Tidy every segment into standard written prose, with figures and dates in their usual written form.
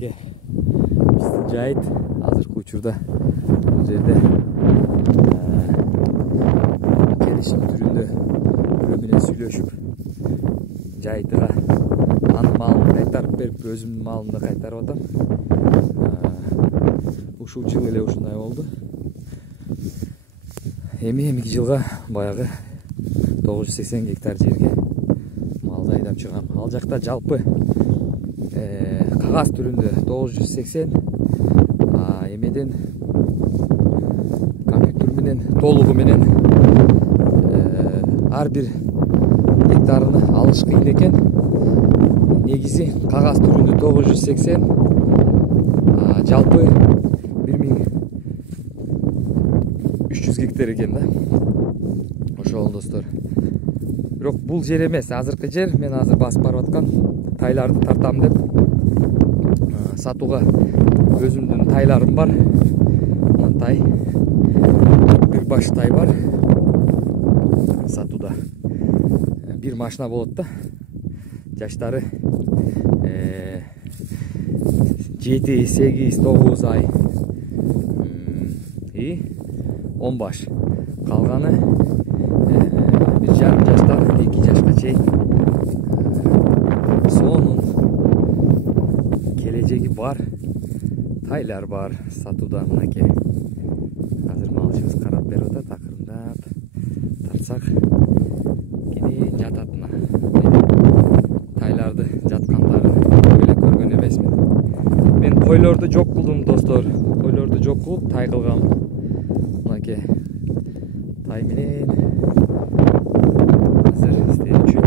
мынакей биздин жайыт азыркы учурда бул жерде келишим түрүндө бирөө менен сүйлөшүп жайытыга анын малын кайтарып берип өзүмдүн малымды кайтарып атам. Ушул жыл эле ушундай болду. Эмки жылга баягы 980 гектар жерге малды айдап чыгам. Ал жакта жалпы кагаз түрүндө 980, эмеден компьютер менен толугу менен ар бир гектарыны алыш кыйын экен. Негизи кагаз түрүндө 980, жалпы 1300 гектар экен да. Ошол достор. Бирок бул жер эмес, азыркы жер мен азыр басып барып аткан тайларды тартам деп сатууга өзүмдүн тайларым бар. Мына тай бир баш тай бар сатууда. Бир машина болот да. Жаштары 7, 8, 9 ай и 10 баш. Калганы 1,5 жаштан 2 жашка чейин. Сонун келечеги бар тайлар бар сатууда. Мынакей азыр малышыбыз карап берип атат, акырындап тартсак кенен жатат. Мына тайларды жаткандарын эле көргөн эмесмин. Мен койлорду жок кылдым достор. Койлорду жок кылып тай кылгам. Мынакей тай менен азыр издөөчү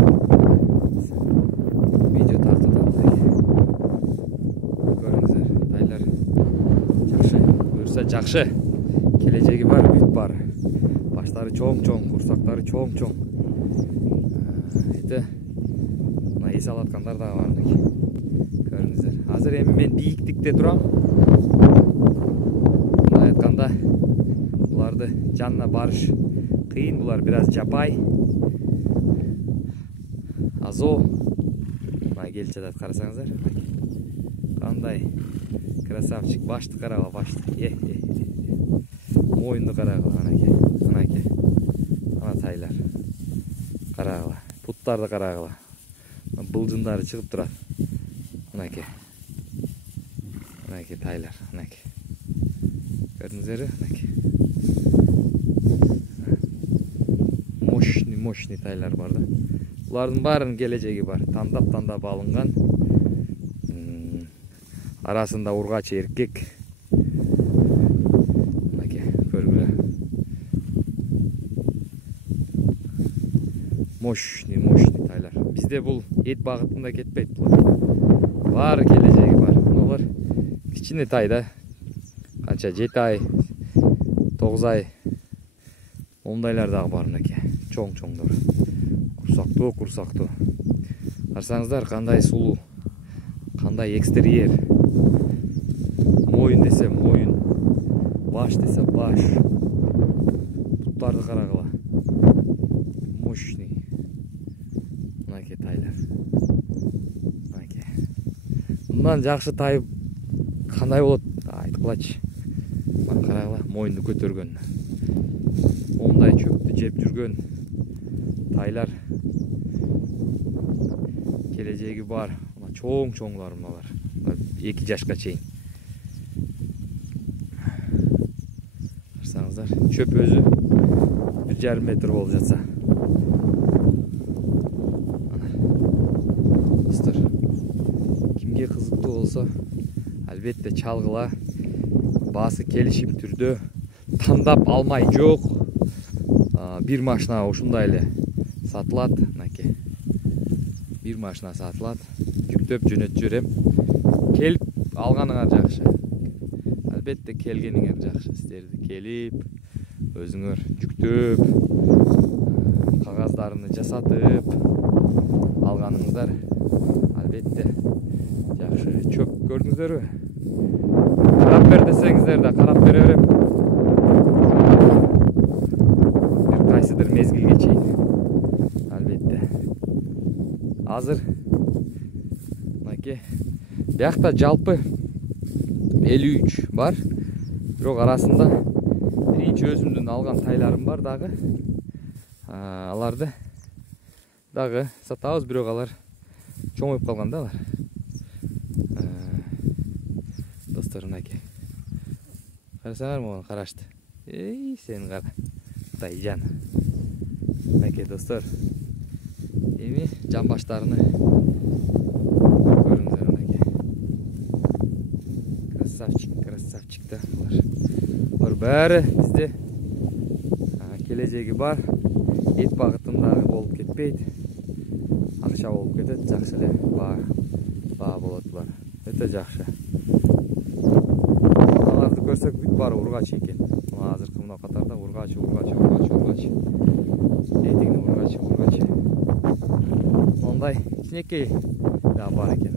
видео тартып атам. Көрүңүздөр, тайлар жакшы, буюрса жакшы. Келечеги бар, бүт бар. Баштары чоң-чоң, курсактары чоң-чоң. Мына эс алаткандар да бар. Көрүңүздөр. Азыр эми мен бийиктикте турам. Мындай айтканда буларды жанына барыш кыйын, булар бир аз жапай. Азо. Мына келип жатат, карасаңыздар. Кандай красавчик, башты карагыла, башты. Моюнду карагыла, анакей. Ана тайлар. Карагыла. Буттарды карагыла. Былжындары чыгып турат. Анакей. Анакей тайлар, анакей. Көрдүңүздөрбү? Анакей. Мощный тайлар бар да. Булардын баарынын келечеги бар. Тандап алынган. Арасында ургач эркек. Анакей, көргүлө. Мощный тайлар. Бизде бул эт багытында кетпейт булар. Баары келечеги бар. Булар кичине тай да. Канча 7 ай, 9 ай. Ондайлар дагы бар мынакей. Чоң-чоңдор. Курсактуу. Карасаңыздар кандай сулуу. Кандай экстерьер. Моюн десе моюн. Баш десе баш. Буттарды карагыла. Мощный. Мынакей тайлар. Мынакей. Мындан жакшы тай кандай болот? Айткылачы. Мына карагыла, моюнду көтөргөн. Ондай чөптү жеп жүргөн тайлар. Келечеги бар. Чоң-чоңлар мыналар. 2 жашка чейин. Карасаңыздар, чөп өзү 1,5 метр болуп жатса. Достор, кимге кызыктуу болсо, албетте чалгыла. Баасы келишим түрдө, тандап алмай жок. Бир машина ушундай эле сатылат. Мынакей. Бир машина сатылат. Жүктөп жөнөтүп жиберем. Келип алганыңар жакшы. Албетте келгениңер жакшы. Сиздерди келип, өзүңөр жүктөп, кагаздарын жасатып алганыңыздар албетте жакшы. Чөп көрдүңүздөрбү? Карап бер десеңиздер да карап бере берем. Бир кайсыдыр мезгилге чейин. Албетте. Азыр мынакей биякта жалпы 53 бар. Бирок арасында биринчи өзүмдүн алган тайларым бар дагы. Аларды дагы сатабыз, бирок алар чоңоюп калган да алар. Достор, мынакей. Карасаңар могу карашты. Эй, сен кара. Тайжан. Мынакей достор. Эми жан баштарыны көрүңүздөр, мынакей. Красавчик да булар. Булар баары бизде кележеги бар. Эт багытындагы болуп кетпейт. Акча болуп кетет, жакшы эле баа болот булар. Өтө жакшы. Аларды көрсөк бүт баары ургач экен. Азыркы мына катарда ургач. Этиңди ургач. Мондай кичинекей да бар экен.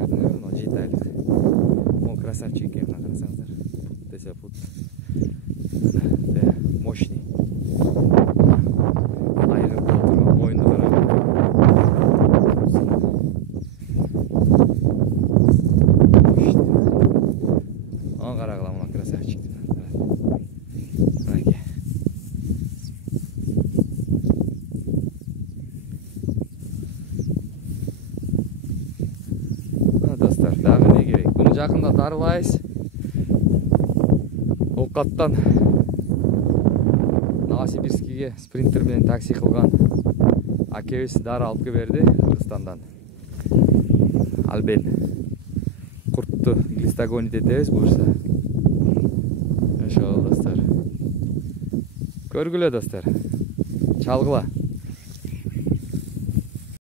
Көрдүңүзбү? Мына жетайлык. Мон красавчик экен, мына карасаңыздар. Десе пут. Мощный. Айгыр болуп турган мойну караган. Аны карагыла, мына красавчик. Достор, дагы не керек? Буну жакында дарылайбыз. Окаттан Новосибирскиге спринтер менен такси кылган акебиз дары алып келип берди Кыргызстандан. Албен. Куртту глистогонить этебиз буюрса. Ошол достор. Көргүлө достор. Чалгыла.